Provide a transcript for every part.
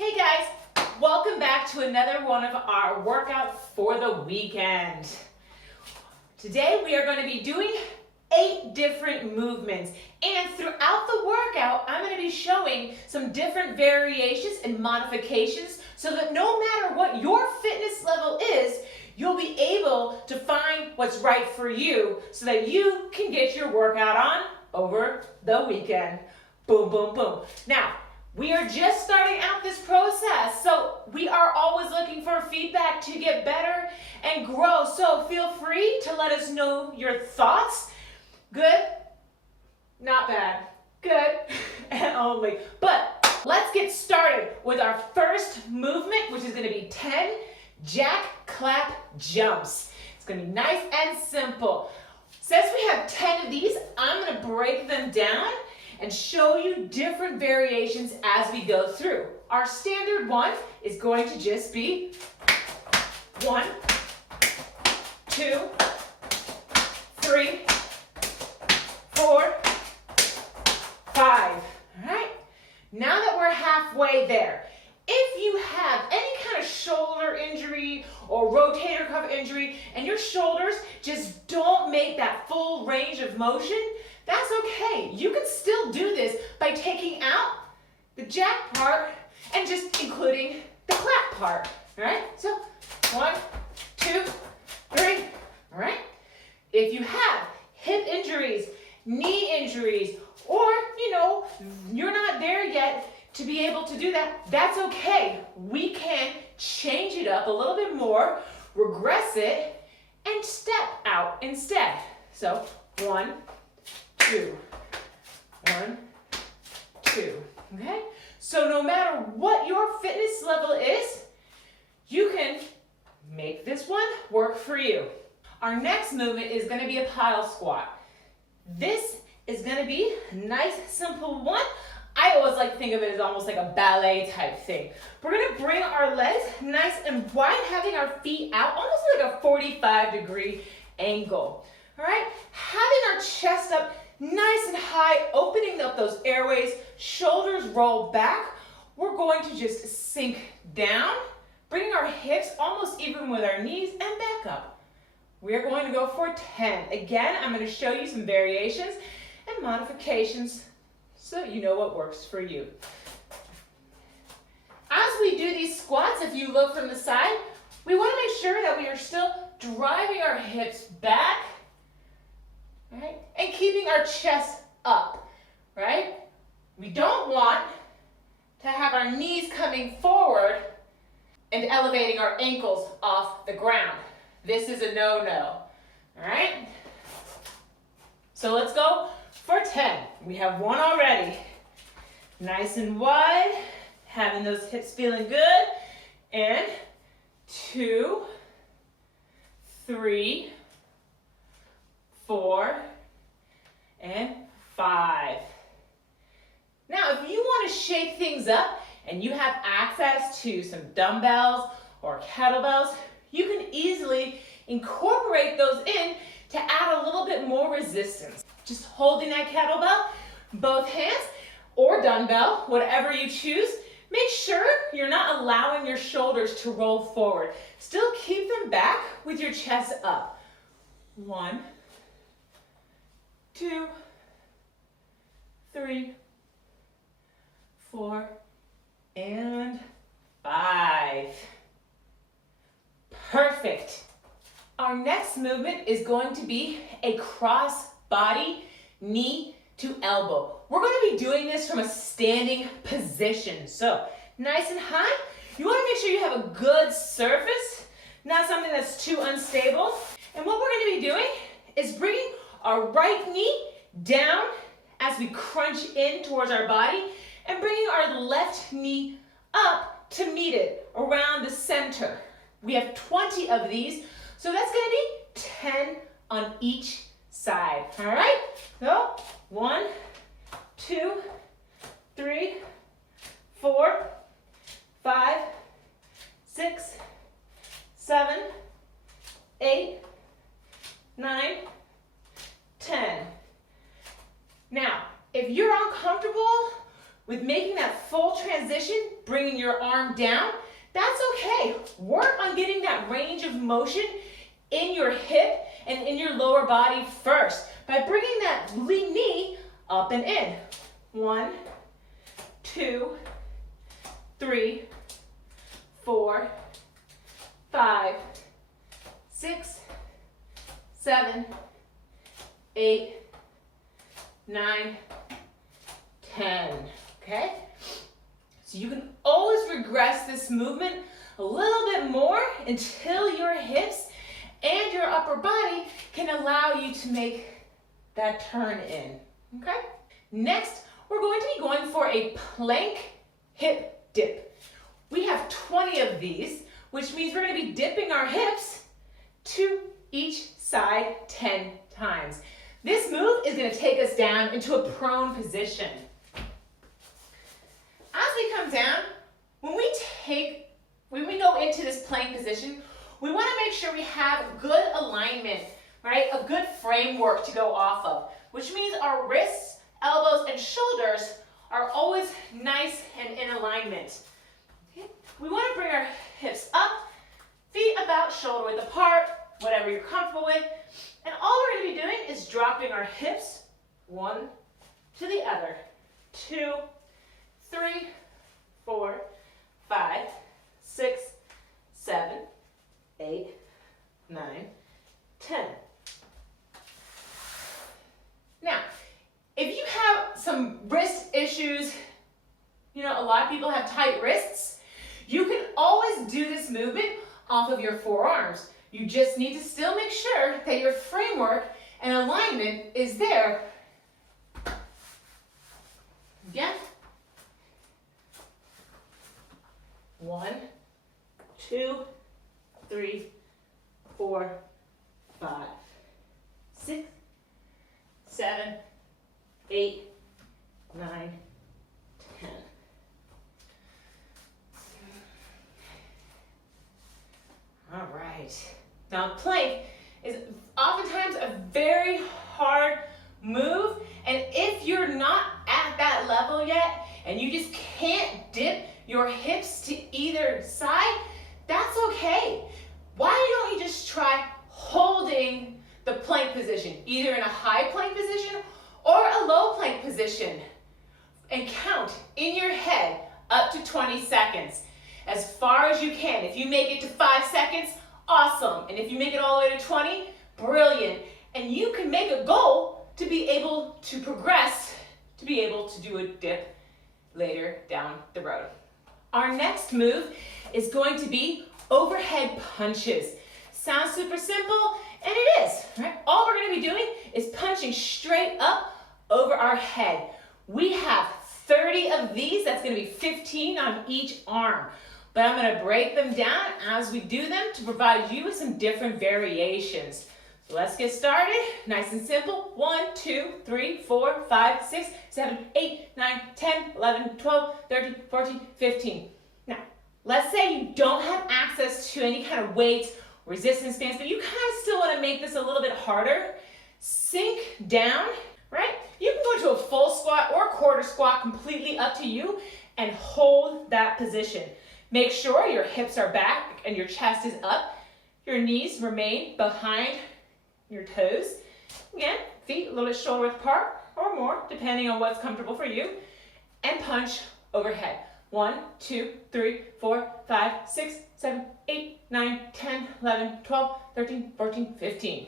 Hey guys, welcome back to another one of our workouts for the weekend. Today we are going to be doing 8 different movements, and throughout the workout I'm going to be showing some different variations and modifications so that no matter what your fitness level is, you'll be able to find what's right for you so that you can get your workout on over the weekend. Boom, boom, boom. Now, we are just starting out this process, so we are always looking for feedback to get better and grow. So feel free to let us know your thoughts. Good? Not bad. Good? And only. But let's get started with our first movement, which is going to be 10 jack clap jumps. It's going to be nice and simple. Since we have 10 of these, I'm going to break them down and show you different variations as we go through. Our standard one is going to just be 1, 2, 3, 4, 5. All right? Now that we're halfway there, if you have any kind of shoulder injury or rotator cuff injury and your shoulders just don't make that full range of motion, that's okay. You can still do this by taking out the jack part and just including the clap part. All right? So 1, 2, 3. All right? If you have hip injuries, knee injuries, or you're not there yet to be able to do that, that's okay. We can change it up a little bit more, regress it, and step out instead. So 1, 2, 1, 2. Okay? So no matter what your fitness level is, you can make this one work for you. Our next movement is going to be a pile squat. This is going to be a nice, simple one. I always like to think of it as almost like a ballet type thing. We're going to bring our legs nice and wide, having our feet out, almost like a 45-degree angle. All right? Having our chest up nice and high, opening up those airways, shoulders roll back. We're going to just sink down, bringing our hips almost even with our knees, and back up. We're going to go for 10. Again, I'm going to show you some variations and modifications so you know what works for you. As we do these squats, if you look from the side, we want to make sure that we are still driving our hips back, right? And keeping our chest up, right? We don't want to have our knees coming forward and elevating our ankles off the ground. This is a no-no, all right? So let's go for 10. We have 1 already. Nice and wide, having those hips feeling good. And 2, 3, 4, and 5. Now, if you want to shake things up and you have access to some dumbbells or kettlebells, you can easily incorporate those in to add a little bit more resistance. Just holding that kettlebell, both hands, or dumbbell, whatever you choose, make sure you're not allowing your shoulders to roll forward. Still keep them back with your chest up. 1, 2, 3, 4, and 5. Perfect. Our next movement is going to be a cross body, knee to elbow. We're going to be doing this from a standing position. So nice and high. You want to make sure you have a good surface, not something that's too unstable. And what we're going to be doing is bringing our right knee down as we crunch in towards our body and bringing our left knee up to meet it around the center. We have 20 of these, so that's going to be 10 on each side. All right? So 1, 2, 3, 4, 5, 6, 7, 8, 9, 10. Now, if you're uncomfortable with making that full transition, bringing your arm down, that's okay. Work on getting that range of motion in your hip and in your lower body first by bringing that knee up and in. 1, 2, 3, 4, 5, 6, 7, 8, 9, 10. Okay? So you can always regress this movement a little bit more until your hips and your upper body can allow you to make that turn in. Okay? Next, we're going to be going for a plank hip dip. We have 20 of these, which means we're going to be dipping our hips to each side 10 times. This move is going to take us down into a prone position. As we come down, when we go into this plank position, we want to make sure we have good alignment, right? A good framework to go off of, which means our wrists, elbows, and shoulders are always nice and in alignment. Okay? We want to bring our hips up, feet about shoulder width apart, whatever you're comfortable with. And all we're going to be doing is dropping our hips one to the other. 2, 3, 4, 5, 6, 7, 8, 9, 10. Now, if you have some wrist issues, you know, a lot of people have tight wrists, you can always do this movement off of your forearms. You just need to still make sure that your framework and alignment is there. Again. 1, 2, 3, 4, 5, 6, 7, 8, 9, 10. All right. Now, plank is oftentimes a very hard move, and if you're not at that level yet, and you just can't dip your hips to either side, that's okay. Why don't you just try holding the plank position, either in a high plank position or a low plank position, and count in your head up to 20 seconds. As far as you can. If you make it to 5 seconds, awesome. And if you make it all the way to 20, brilliant. And you can make a goal to be able to progress, to be able to do a dip later down the road. Our next move is going to be overhead punches. Sounds super simple, and it is, right? All we're going to be doing is punching straight up over our head. We have 30 of these. That's going to be 15 on each arm. But I'm going to break them down as we do them to provide you with some different variations. So let's get started. Nice and simple. 1, 2, 3, 4, 5, 6, 7, 8, 9, 10, 11, 12, 13, 14, 15. Now, let's say you don't have access to any kind of weights, resistance bands, but you kind of still want to make this a little bit harder. Sink down, right? You can go into a full squat or quarter squat, completely up to you, and hold that position. Make sure your hips are back and your chest is up. Your knees remain behind your toes. Again, feet a little bit shoulder width apart or more, depending on what's comfortable for you. And punch overhead. 1, 2, 3, 4, 5, 6, 7, 8, 9, 10, 11, 12, 13, 14, 15.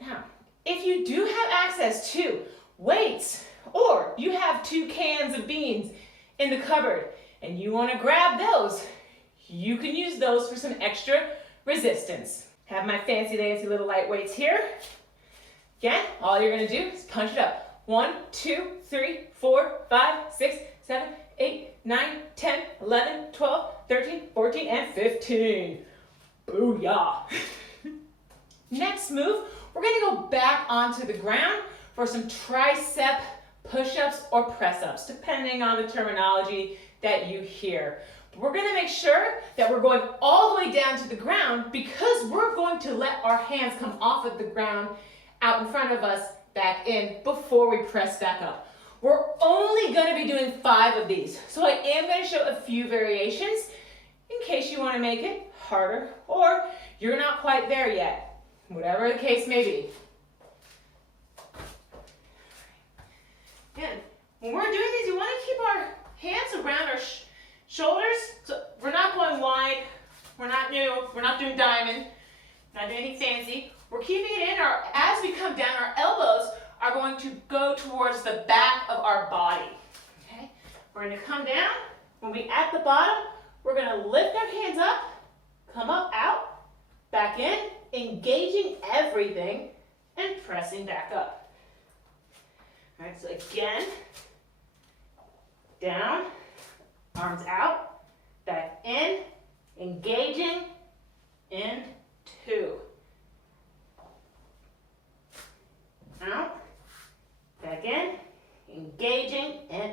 Now, if you do have access to weights or you have 2 cans of beans in the cupboard and you want to grab those, you can use those for some extra resistance. Have my fancy dancy little light weights here. Again, all you're going to do is punch it up. 1, 2, 3, 4, 5, 6, 7, 8, 9, 10, 11, 12, 13, 14, and 15. Booyah! Next move, we're going to go back onto the ground for some tricep push-ups or press-ups, depending on the terminology that you hear. But we're going to make sure that we're going all the way down to the ground because we're going to let our hands come off of the ground out in front of us, back in, before we press back up. We're only going to be doing 5 of these. So I am going to show a few variations in case you want to make it harder or you're not quite there yet, whatever the case may be. Again, when we're doing these, you want to keep our hands around our shoulders. So we're not going wide. We're not doing diamond. Not doing anything fancy. We're keeping it in. As we come down, our elbows are going to go towards the back of our body. Okay? We're going to come down. When we're at the bottom, we're going to lift our hands up, come up, out, back in, engaging everything, and pressing back up. All right, so again, down, arms out, back in, engaging, in, 2. Out, back in, engaging, and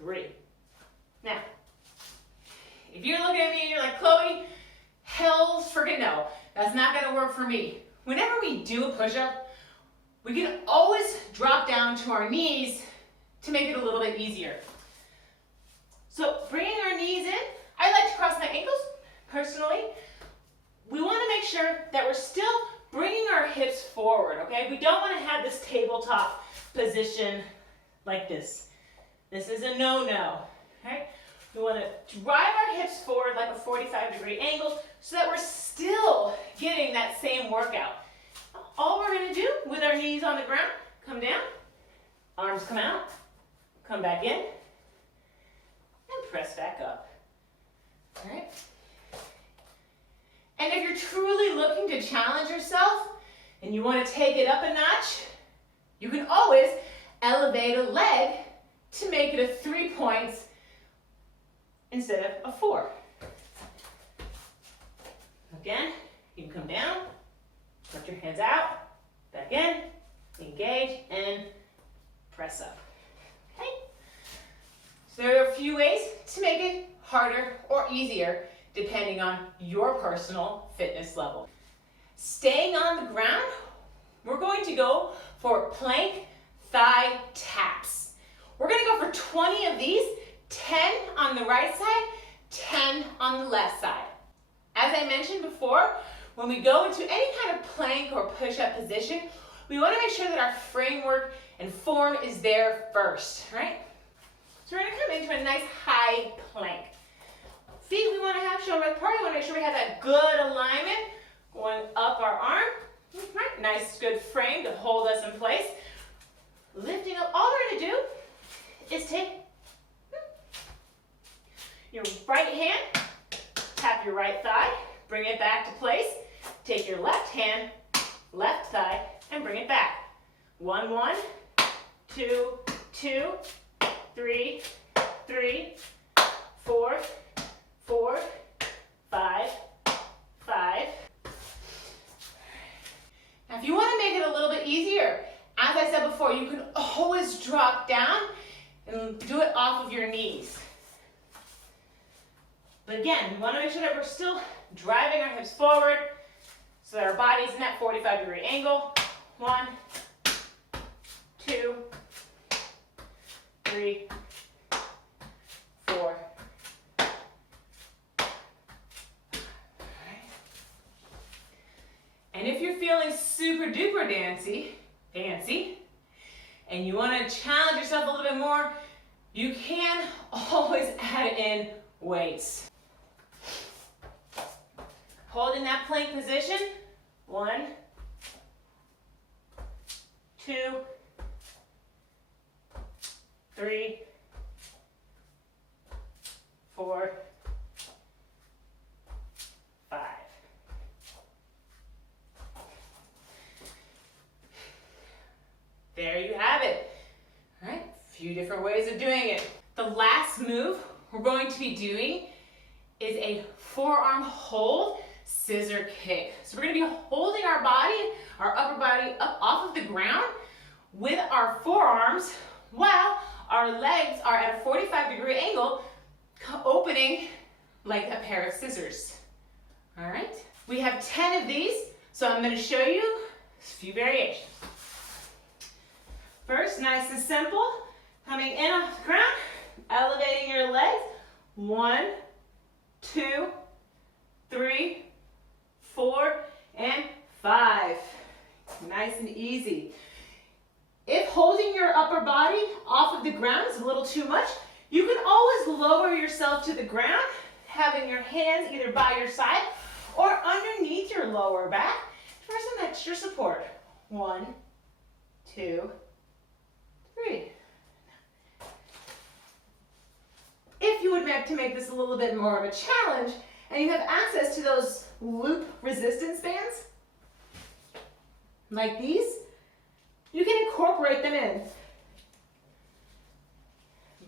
3. Now, if you're looking at me and you're like, Chloe, hell's freaking no, that's not going to work for me. Whenever we do a push-up, we can always drop down to our knees to make it a little bit easier. So bringing our knees in, I like to cross my ankles, personally. We want to make sure that we're still bringing our hips forward, okay? We don't want to have this tabletop position like this. This is a no-no, okay? We want to drive our hips forward like a 45-degree angle so that we're still getting that same workout. All we're going to do with our knees on the ground, come down, arms come out, come back in, and press back up. All right? And if you're truly looking to challenge yourself and you want to take it up a notch, you can always elevate a leg to make it a 3 points instead of a 4. Again, you can come down, put your hands out, back in, engage, and press up. Okay? So there are a few ways to make it harder or easier depending on your personal fitness level. Staying on the ground, we're going to go for plank thigh taps. We're going to go for 20 of these, 10 on the right side, 10 on the left side. As I mentioned before, when we go into any kind of plank or push-up position, we want to make sure that our framework and form is there first, right? So we're going to come into a nice high plank. Feet we want to have shoulder width apart. We want to make sure we have that good alignment going up our arm. Right? Nice, good frame to hold us in place. Lifting up, all we're going to do is take your right hand, tap your right thigh, bring it back to place. Take your left hand, left thigh, and bring it back. 1, 1, 2, 2, 3, 3, 4, 4, 5, 5. Now if you want to make it a little bit easier, as I said before, you can always drop down and do it off of your knees. But again, we want to make sure that we're still driving our hips forward so that our body's in that 45-degree angle. 1, 2, 3, 4. And if you're feeling super duper fancy, and you want to challenge yourself a little bit more, you can always add in weights. Holding that plank position, 1, 2, 3, 4, 5. There you have it. All right, a few different ways of doing it. The last move we're going to be doing is a forearm hold scissor kick. So we're going to be holding our body, our upper body up off of the ground with our forearms while our legs are at a 45-degree angle, opening like a pair of scissors. All right, we have 10 of these, so I'm going to show you a few variations. First, nice and simple, Coming in off the ground, elevating your legs. 1, 2, 3, 4, and 5. Nice and easy. If holding your upper body off of the ground is a little too much, you can always lower yourself to the ground, having your hands either by your side or underneath your lower back for some extra support. 1, 2, 3. If you would like to make this a little bit more of a challenge, and you have access to those loop resistance bands, like these, you can incorporate them in.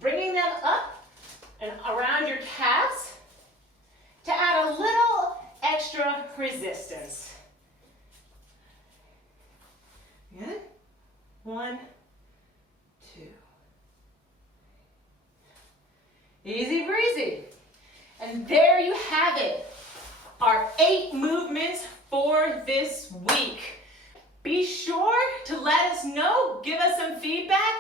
Bringing them up and around your calves to add a little extra resistance. Good. 1, 2. Easy breezy. And there you have it, our 8 movements for this week. Be sure to let us know, give us some feedback.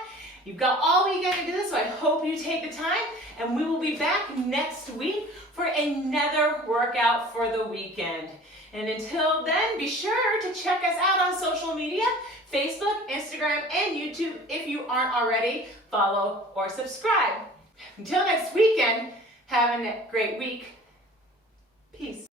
You've got all weekend to do this, so I hope you take the time, and we will be back next week for another workout for the weekend. And until then, be sure to check us out on social media, Facebook, Instagram, and YouTube if you aren't already. Follow or subscribe. Until next weekend, have a great week. Peace.